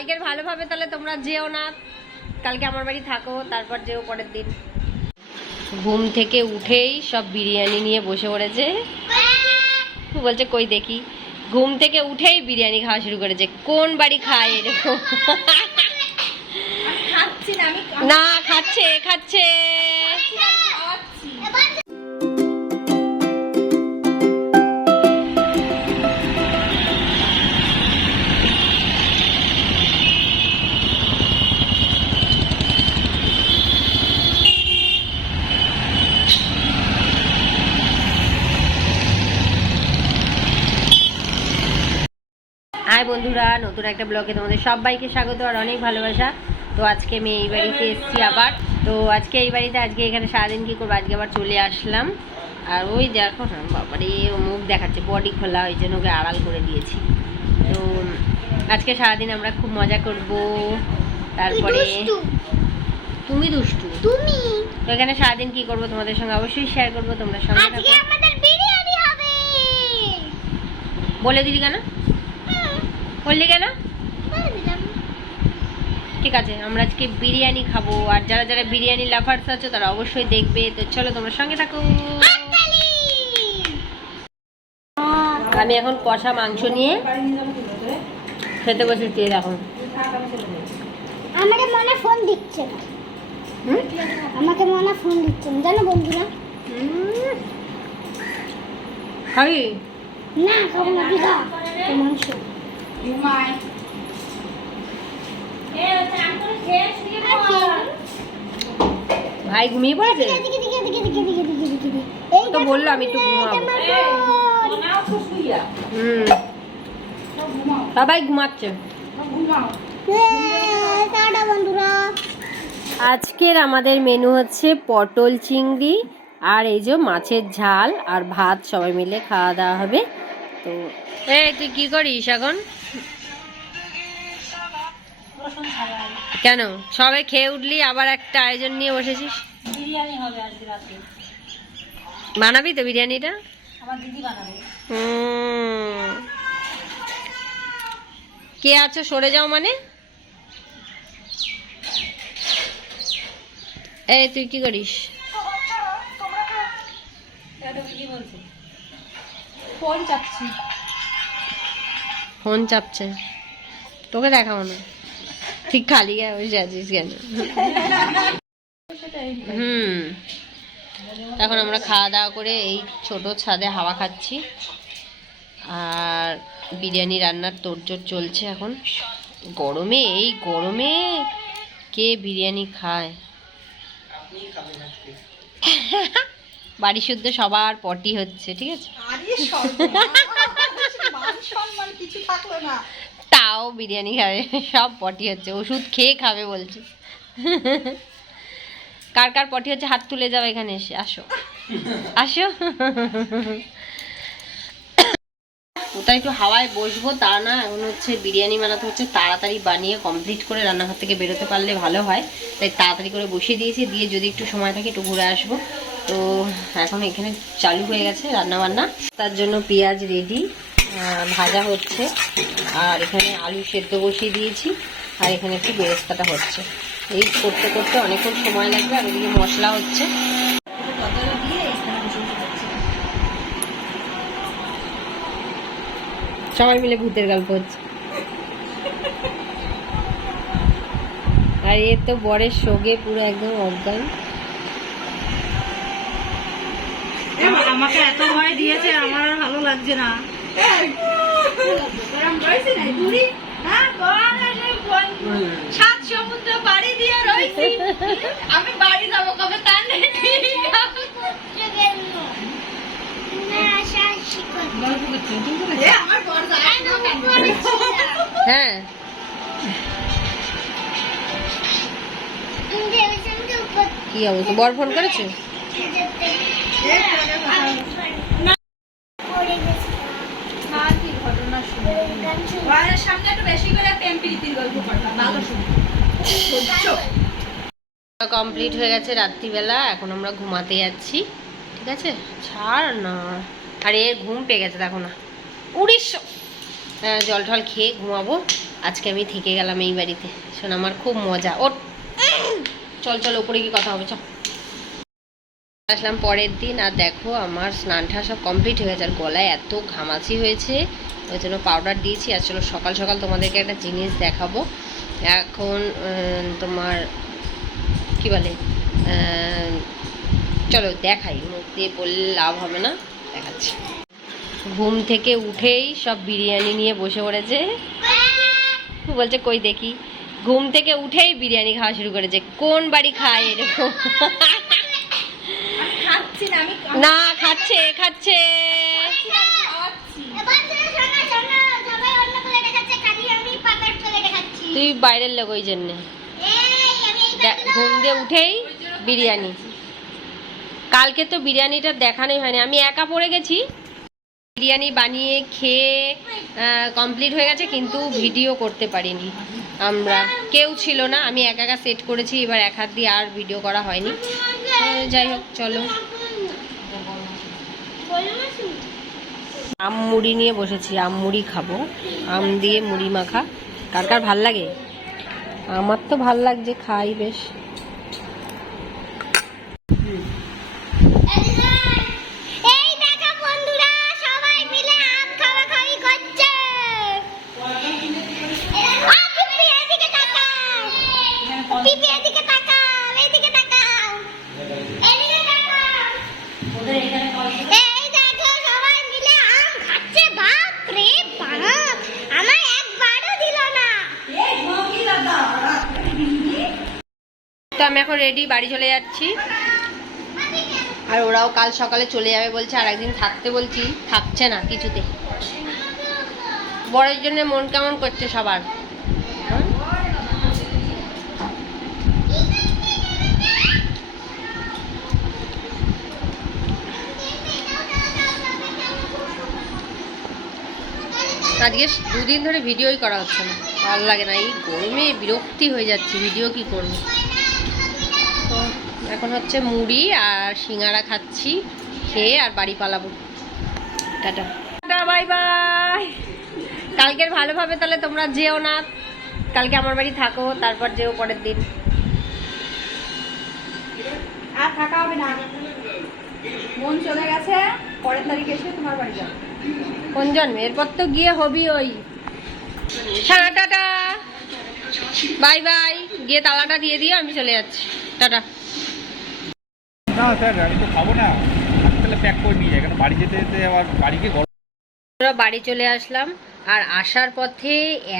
কালকের ভালোভাবে তাহলে তোমরা যেও না। কালকে আমার বাড়ি থাকো তারপর যেও পরের দিন। ঘুম থেকে উঠেই সব বিরিয়ানি নিয়ে বসে পড়েছে। বলছে কই দেখি? ঘুম থেকে উঠেই বিরিয়ানি খাওয়া শুরু করেছে। কোন বাড়ি খায় এরকম? না খাচ্ছে খাচ্ছে। হাই বন্ধুরা নতুন একটা ব্লগে তোমাদের সবাইকে স্বাগত আর অনেক ভালোবাসা। তো আজকে আমি এই বাড়িতে এসেছি আবার। তো আজকে এই বাড়িতে আজকে এখানে সারাদিন কী করব? আজকে আবার চলে আসলাম। আর ওই দেখো না বাবারে ও মুখ দেখাচ্ছে বডি খোলা ওই জন্য ওকে আড়াল করে দিয়েছি। তো আজকে সারাদিন আমরা খুব মজা করব। তারপরে তুমি দুষ্টু। তুমি। তো এখানে সারাদিন কি করব তোমাদের সঙ্গে অবশ্যই শেয়ার করব তোমরা সঙ্গে আজকে থাকো। আমাদের বিরিয়ানি হবে। বলে দিলি কেন? বললি কেন? ঠিক আছে আমরা আজকে বিরিয়ানি খাব আর যারা যারা বিরিয়ানি লাভার্স আছো তারা অবশ্যই দেখবে। তো চলো তোমরা সঙ্গে থাকো। আমি এখন কষা মাংস নিয়ে খেতে বসেছি দেখো। আমাকে মনে ফোন দিচ্ছে আমাকে মনে ফোন দিচ্ছে জানো বন্ধুরা। খাবি? না খাব না দিঘা ভাই ঘুমিয়ে পড়েছে? তো বলল আমি একটু ঘুমাবো হুম। ঘুমাচ্ছে। আজকের আমাদের মেনু হচ্ছে পটল চিংড়ি আর এই যে মাছের ঝাল আর ভাত সবাই মিলে খাওয়া দাওয়া হবে। তো এ তুই কি করিস এখন? কেন? সবে খেয়ে উঠলি আবার একটা আয়োজন নিয়ে বসেছিস? বিরিয়ানি হবে আজকে রাতে। বানাবি তো বিরিয়ানিটা? আমার দিদি বানাবে। কে আছো? সরে যাও মানে? এই তুই কি করিস? ফোন ফোন চাপছে। তোকে দেখাবো না। ঠিক খালি গায়ে বসে আছিস কেন? হুম। এখন আমরা খাওয়া দাওয়া করে এই ছোট ছাদে হাওয়া খাচ্ছি। আর বিরিয়ানি রান্নার তোড়জোড় চলছে এখন। গরমে, এই গরমে কে বিরিয়ানি খায়? বাড়ি শুদ্ধ সবার পটি হচ্ছে ঠিক আছে? তাও বিরিয়ানি খাবে সব পটি হচ্ছে ওষুধ খেয়ে খাবে বলছে। কার কার পটি হচ্ছে হাত তুলে যাও এখানে এসে আসো। আসো। কোথায় একটু হাওয়ায় বসবো তা না এখন হচ্ছে বিরিয়ানি বানাতে হচ্ছে তাড়াতাড়ি বানিয়ে কমপ্লিট করে রান্নাঘর থেকে বেরোতে পারলে ভালো হয়। তাই তাড়াতাড়ি করে বসিয়ে দিয়েছি দিয়ে যদি একটু সময় থাকে একটু ঘুরে আসব। তো এখন এখানে চালু হয়ে গেছে রান্না বান্না তার জন্য পেঁয়াজ রেডি ভাজা হচ্ছে। আর এখানে আলু সেদ্ধ বসিয়ে দিয়েছি। আর এখানে একটু বেরেস্তাটা হচ্ছে। এই করতে করতে অনেকক্ষণ সময় লাগবে আর ওদিকে মশলা হচ্ছে। সবাই মিলে ভূতের গল্প হচ্ছে। আর এ তো বরের শোকে পুরো একদম অজ্ঞান। আমাকে এত ভয় দিয়েছে আমার আর ভালো লাগছে না। সাত সমুদ্র বাড়ি দিয়ে রয়েছি। আমি বাড়ি যাব কবে? তার নেই। আমার বর যায়। হ্যাঁ কি অবস্থা? বর ফোন করেছে? কমপ্লিট হয়ে গেছে রাত্রিবেলা, এখন আমরা ঘুমাতে যাচ্ছি, ঠিক আছে? ছাড় না। আর এর ঘুম পেয়ে গেছে, দেখো না। উড়িষ্যা জল টল খেয়ে ঘুমাবো। আজকে আমি থেকে গেলাম এই বাড়িতে। শোন, আমার খুব মজা। ওর চল চল, ওপরে কি কথা হবে, চল। আসলাম পরের দিন আর দেখো আমার স্নানটা সব কমপ্লিট হয়ে গেছে। আর গলায় এত ঘামাচি হয়েছে, ওই জন্য পাউডার দিয়েছি। আর চলো সকাল সকাল তোমাদেরকে একটা জিনিস দেখাবো। এখন তোমার, কি বলে চলো দেখাই। মুখ দিয়ে বললে লাভ হবে না, দেখাচ্ছি। ঘুম থেকে উঠেই সব বিরিয়ানি নিয়ে বসে পড়েছে। বলছে, কই দেখি? ঘুম থেকে উঠেই বিরিয়ানি খাওয়া শুরু করেছে। কোন বাড়ি খায় এরকম? না খাচ্ছে। খাচ্ছে তুই বাইরের লোক ওই জন্যে। ঘুম দিয়ে উঠেই বিরিয়ানি। কালকে তো বিরিয়ানিটা দেখানোই হয়নি। আমি একা পড়ে গেছি। বিরিয়ানি বানিয়ে খেয়ে কমপ্লিট হয়ে গেছে কিন্তু ভিডিও করতে পারিনি আমরা। কেউ ছিল না আমি একা একা সেট করেছি এবার এক হাত দিয়ে আর ভিডিও করা হয়নি। যাই হোক চলো। আম মুড়ি নিয়ে বসেছি, আম মুড়ি খাব। আম দিয়ে মুড়ি মাখা। কার কার ভালো লাগে? আমার তো ভালো লাগছে, খাই বেশ। এখন রেডি বাড়ি চলে যাচ্ছি। আর ওরাও কাল সকালে চলে যাবে বলছে, আর একদিন থাকতে বলছি, থাকছে না কিছুতে বড়ের জন্য মন কেমন করছে সবার? আজকে দুদিন ধরে ভিডিওই করা হচ্ছে না। ভালো লাগে না, এই গরমে বিরক্তি হয়ে যাচ্ছে, ভিডিও কি করব? এখন হচ্ছে মুড়ি আর সিঙ্গারা খাচ্ছি খেয়ে আর বাড়ি পালাবো। টাটা। Tata bye bye. কালকের ভালোভাবে তাহলে তোমরা যেও না। কালকে আমার বাড়ি থাকো তারপর যেও পরের দিন। আর থাকা হবে না। মন চলে গেছে পরের তারিখে এসে তোমার বাড়ি যাব কোন জন্মে? এরপর তো গিয়ে হবি ওই। Tata bye bye. গিয়ে তালাটা দিয়ে দিয়ে আমি চলে যাচ্ছি। টাটা। না, স্যার আমি তো খাব না। তাহলে প্যাক করে নিয়ে যাই বাড়ি যেতে যেতে আবার বাড়িকে বাড়ি চলে আসলাম, আর আসার পথে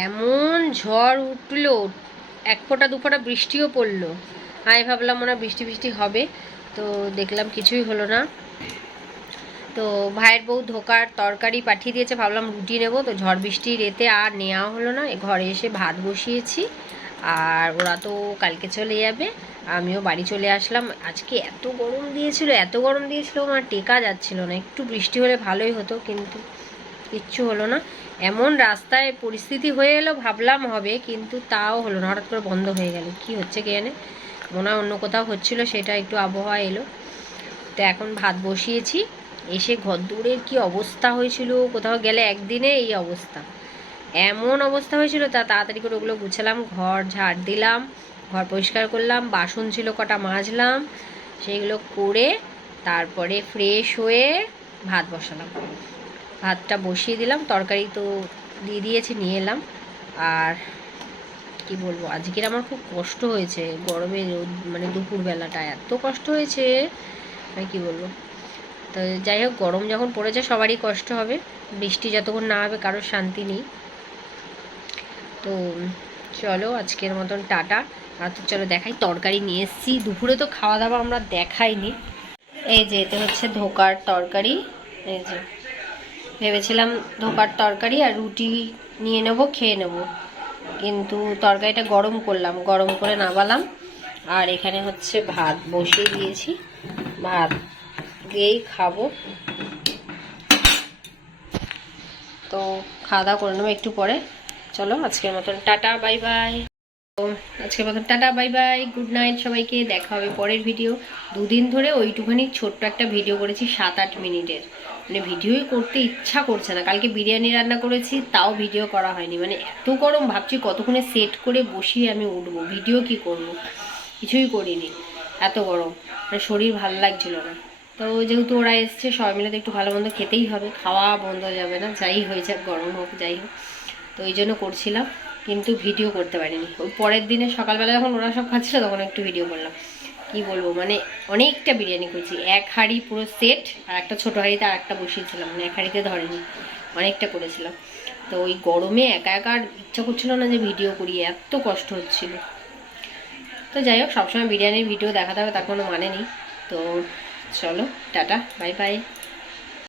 এমন ঝড় উঠল, এক ফোঁটা, দু ফোঁটা বৃষ্টিও পড়ল। আমি ভাবলাম মনে বৃষ্টি বৃষ্টি হবে, তো দেখলাম কিছুই হলো না। তো ভাইয়ের বউ ধোকার তরকারি পাঠিয়ে দিয়েছে, ভাবলাম রুটি নেব, তো ঝড় বৃষ্টির এতে আর নেওয়া হলো না। ঘরে এসে ভাত বসিয়েছি, আর ওরা তো কালকে চলে যাবে। আমিও বাড়ি চলে আসলাম। আজকে এত গরম দিয়েছিল, এত গরম দিয়েছিল, আমার টেকা যাচ্ছিল না। একটু বৃষ্টি হলে ভালোই হতো, কিন্তু কিচ্ছু হলো না। এমন রাস্তায় পরিস্থিতি হয়ে এলো, ভাবলাম হবে, কিন্তু তাও হলো না। হঠাৎ করে বন্ধ হয়ে গেল। কি হচ্ছে কে জানে? মনে হয় অন্য কোথাও হচ্ছিল, সেটা একটু আবহাওয়া এলো। তো এখন ভাত বসিয়েছি। এসে ঘর দূরের কী অবস্থা হয়েছিল? কোথাও গেলে একদিনে এই অবস্থা। এমন অবস্থা হয়েছিল, তা তাড়াতাড়ি করে ওগুলো গুছালাম, ঘর ঝাড় দিলাম। ঘর পরিষ্কার করলাম, বাসন ছিল কটা মাজলাম, সেইগুলো করে তারপরে ফ্রেশ হয়ে ভাত বসালাম। ভাতটা বসিয়ে দিলাম, তরকারি তো দিয়ে দিয়েছি, নিয়ে এলাম। আর কি বলব, আজকের আমার খুব কষ্ট হয়েছে, গরমে মানে দুপুরবেলাটা এত কষ্ট হয়েছে আমি কি বলব। তো যাই হোক, গরম যখন পড়েছে সবারই কষ্ট হবে, বৃষ্টি যতক্ষণ না হবে কারোর শান্তি নেই। তো চলো আজকের মতন টাটা। তো চলো দেখাই, তরকারি নিয়ে এসেছি। দুপুরে তো খাওয়া দাওয়া আমরা দেখাইনি। এই যে, এতে হচ্ছে ধোকার তরকারি। এই যে, ভেবেছিলাম ধোকার তরকারি আর রুটি নিয়ে নেব, খেয়ে নেব। কিন্তু তরকারিটা গরম করলাম, গরম করে নামালাম। আর এখানে হচ্ছে ভাত, বসিয়ে দিয়েছি। ভাত দিয়েই খাব। তো খাওয়া দাওয়া করে নেব একটু পরে। চলো, আজকের মতন টাটা বাই বাই আজকের মতন tata, bye bye, good night সবাইকে, দেখা হবে পরের ভিডিও। দুদিন ধরে ওইটুখানি ছোট্ট একটা ভিডিও করেছি সাত আট মিনিটের। মানে ভিডিওই করতে ইচ্ছা করছে না। কালকে বিরিয়ানি রান্না করেছি, তাও ভিডিও করা হয়নি। মানে এত গরম, ভাবছি কতক্ষণে সেট করে বসিয়ে আমি উঠবো। ভিডিও কি করব? কিছুই করিনি। এত গরম। মানে শরীর ভালো লাগছিল না। তো যেহেতু ওরা এসছে, সবাই মিলে তো একটু ভালো মন্দ খেতেই হবে। খাওয়া বন্ধ যাবে না। যাই হয়েছে গরম হোক, যাই হোক। তো ওই জন্য করছিলাম। কিন্তু ভিডিও করতে পারিনি। ওই পরের দিনে সকালবেলা যখন ওরা সব খাচ্ছিল, তখন একটু ভিডিও করলাম। কি বলব মানে অনেকটা বিরিয়ানি করছি। এক হাঁড়ি পুরো সেট আর একটা ছোটো হাঁড়িতে আর একটা বসিয়েছিলাম। মানে এক হাঁড়িতে ধরেনি, অনেকটা করেছিলাম। তো ওই গরমে একা একা আর ইচ্ছা করছিল না যে ভিডিও করি, এত কষ্ট হচ্ছিল। তো যাই হোক, সবসময় বিরিয়ানির ভিডিও দেখাতে হবে, তার কোনো মানে নেই। তো চলো, টাটা বাই বাই